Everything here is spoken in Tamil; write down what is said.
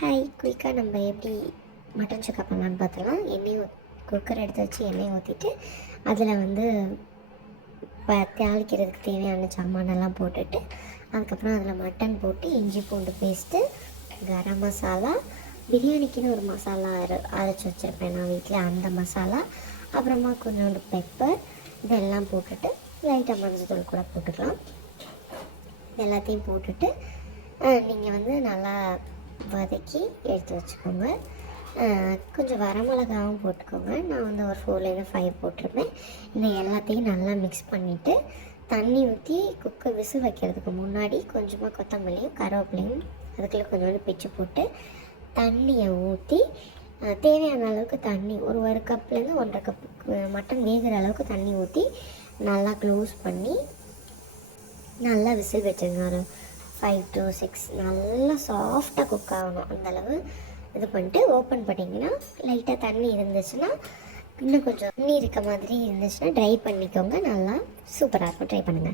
ஹாய், குயிக்காக நம்ம எப்படி மட்டன் சுக்கா பண்ணலான்னு பார்த்துலாம். குக்கர் எடுத்து வச்சு எண்ணெய் ஊற்றிட்டு அதில் வந்து தாளிக்கிறதுக்கு தேவையான சாமானெல்லாம் போட்டுட்டு அதுக்கப்புறம் அதில் மட்டன் போட்டு இஞ்சி பூண்டு பேஸ்ட்டு, கரம் மசாலா, பிரியாணிக்குன்னு ஒரு மசாலா அரைச்சி வச்சுருப்பேன் நான் வீட்டில், அந்த மசாலா, அப்புறமா கொஞ்சோண்டு பெப்பர், இதெல்லாம் போட்டுட்டு லைட்டாக மஞ்சள் கூட போட்டுக்கலாம். எல்லாத்தையும் போட்டுட்டு நீங்கள் வந்து நல்லா வதக்கி எடுத்து வச்சுக்கோங்க. கொஞ்சம் வரமிளகாவும் போட்டுக்கோங்க. நான் வந்து ஒரு 4-5 போட்டிருப்பேன். இந்த எல்லாத்தையும் நல்லா மிக்ஸ் பண்ணிவிட்டு தண்ணி ஊற்றி குக்கர் விசில் வைக்கிறதுக்கு முன்னாடி கொஞ்சமாக கொத்தமல்லியும் கருவேப்பிலையும் அதுக்குள்ளே கொஞ்சோண்டு பிச்சு போட்டு தண்ணியை ஊற்றி தேவையான அளவுக்கு தண்ணி ஒரு கப்லேருந்து 1.5 கப் மட்டன் வேகிற அளவுக்கு தண்ணி ஊற்றி நல்லா க்ளோஸ் பண்ணி நல்லா விசில் வச்சுருங்க. ஒரு 5 to 6 நல்லா சாஃப்டாக குக் ஆகணும். அந்தளவு இது பண்ணிட்டு ஓப்பன் பண்ணிங்கன்னா லைட்டாக தண்ணி இருந்துச்சுன்னா, இன்னும் கொஞ்சம் தண்ணி இருக்க மாதிரி இருந்துச்சுன்னா ட்ரை பண்ணிக்கோங்க. நல்லா சூப்பராக இருக்கும், ட்ரை பண்ணுங்கள்.